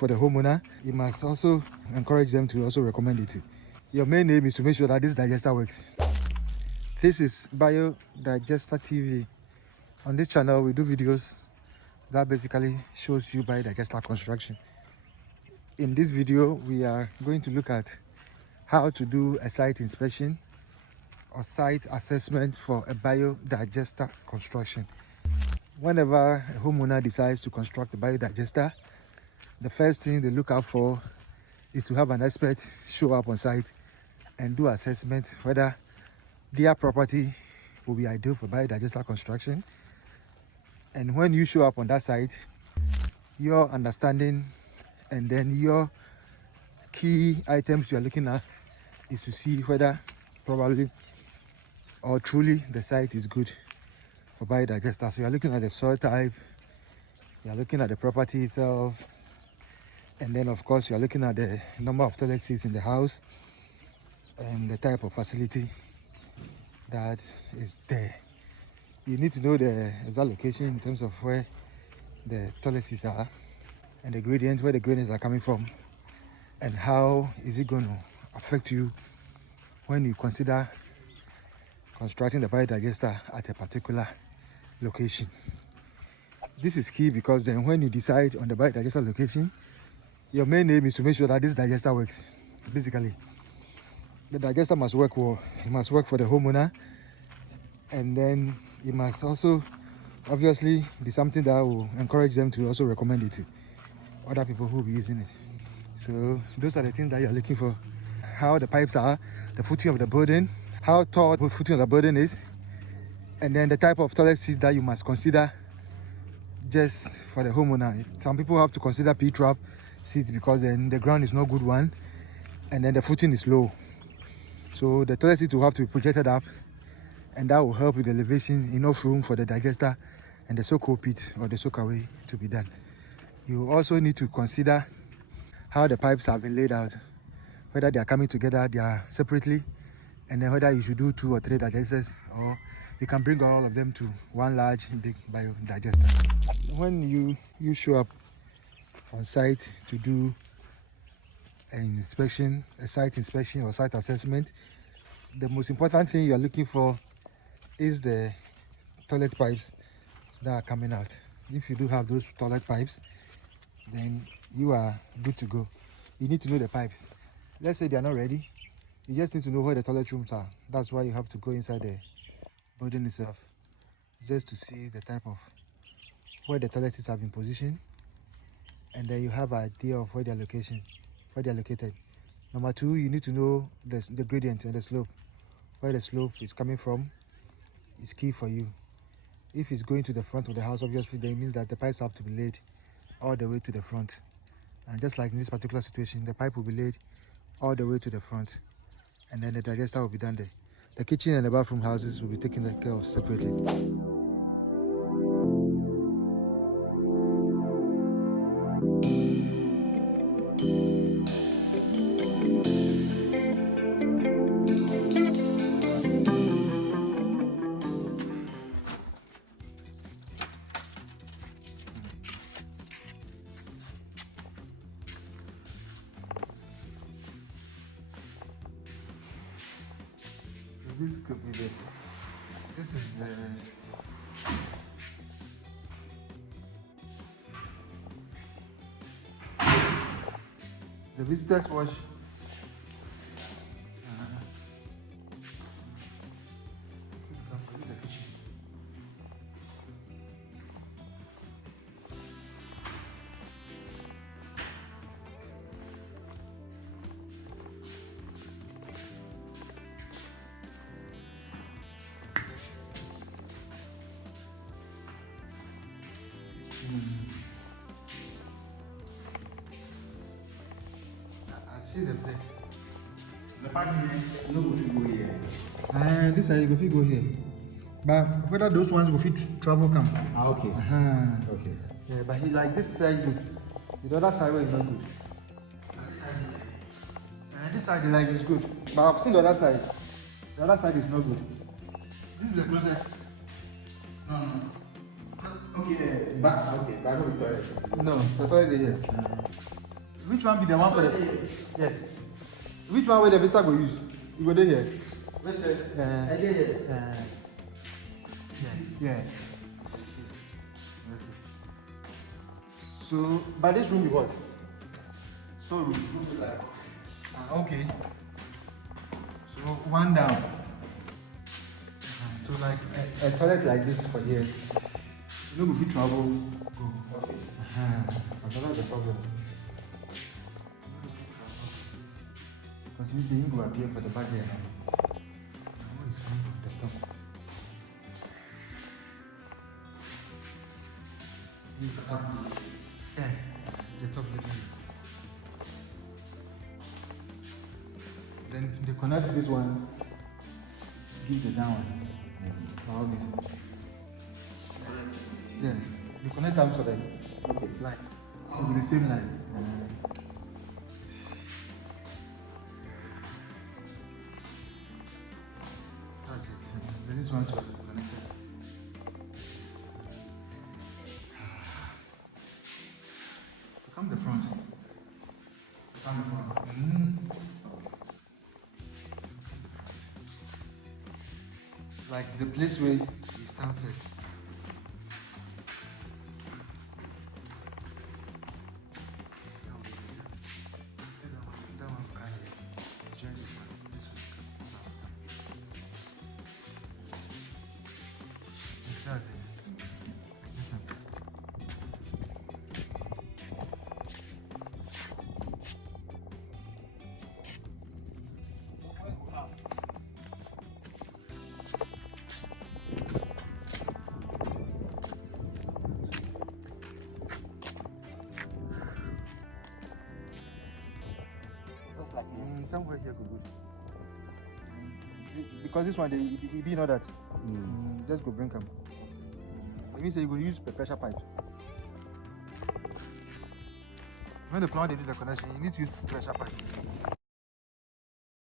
For the homeowner, you must also encourage them to also recommend it. Your main aim is to make sure that this digester works. This is Biodigester TV. On this channel, we do videos that basically shows you biodigester construction. In this video, we are going to look at how to do a site inspection or site assessment for a biodigester construction. Whenever a homeowner decides to construct a biodigester, the first thing they look out for is to have an expert show up on site and do assessment whether their property will be ideal for biodigester construction. And when you show up on that site, your understanding and then your key items you are looking at is to see whether probably or truly the site is good for biodigester. So you are looking at the soil type, you are looking at the property itself, and then of course you are looking at the number of toilet seats in the house and the type of facility that is there. You need to know the exact location in terms of where the toilet seats are and the gradient, where the gradients are coming from, and how is it going to affect you when you consider constructing the biodigester at a particular location. This is key because then when you decide on the biodigester location, your main aim is to make sure that this digester works. Basically, the digester must work well. It must work for the homeowner, and then it must also obviously be something that will encourage them to also recommend it to other people who will be using it. So those are the things that you're looking for. How the pipes are, the footing of the building, how tall the footing of the building is, and then the type of toilet seat that you must consider just for the homeowner. Some people have to consider P-trap seats because then the ground is not good one and then the footing is low. So the toilet seat will have to be projected up, and that will help with the elevation, enough room for the digester and the soak pit or the soak away to be done. You also need to consider how the pipes have been laid out, whether they are coming together, they are separately, and then whether you should do 2 or 3 digesters, or you can bring all of them to one large big biodigester. When you show up on site to do an inspection, a site inspection or site assessment, the most important thing you are looking for is the toilet pipes that are coming out. If you do have those toilet pipes, then you are good to go. You need to know the pipes. Let's say they are not ready, you just need to know where the toilet rooms are. That's why you have to go inside the building itself just to see the type of where the toilets have been positioned, and then you have an idea of where they are located. Number 2, you need to know the gradient and the slope. Where the slope is coming from is key for you. If it's going to the front of the house, obviously that means that the pipes have to be laid all the way to the front. And just like in this particular situation, the pipe will be laid all the way to the front, and then the digester will be done there. The kitchen and the bathroom houses will be taken care of separately. This could be this is the visitors wash. I see the plate. The part here, no go fit go here. This side you go fit go here. But whether those ones go fit travel come. Okay. Okay. Yeah, but he like this side good. The other side where is not good. This side like is good. But I've seen the other side. The other side is not good. This is the closet. No. Okay, back. Okay, back of the toilet. No, the toilet is here. Which one be the one for the? Yes. Which one will the visitor go use? You go there here. Yeah. Okay. So, by this room be what? Storeroom. Okay. So one down. So like a toilet like this for here. You know if you travel, go. Okay. So that's the problem. Because we say you go appear for the back here now. Now it's coming from the top. Yeah, the top definitely. Then they connect this one, give the down one. For all this. Yeah, you connect them so that line. It will be the same line. That's it. Then this one to connected. Come the front. Come the front. Like the place where you stand first. That one can join this one. This one. That's it. This one. Somewhere here could go. Because this one, you be know that. Just go bring them. Let me say you go use the pressure pipe. When the plumber they do the connection, you need to use pressure pipe.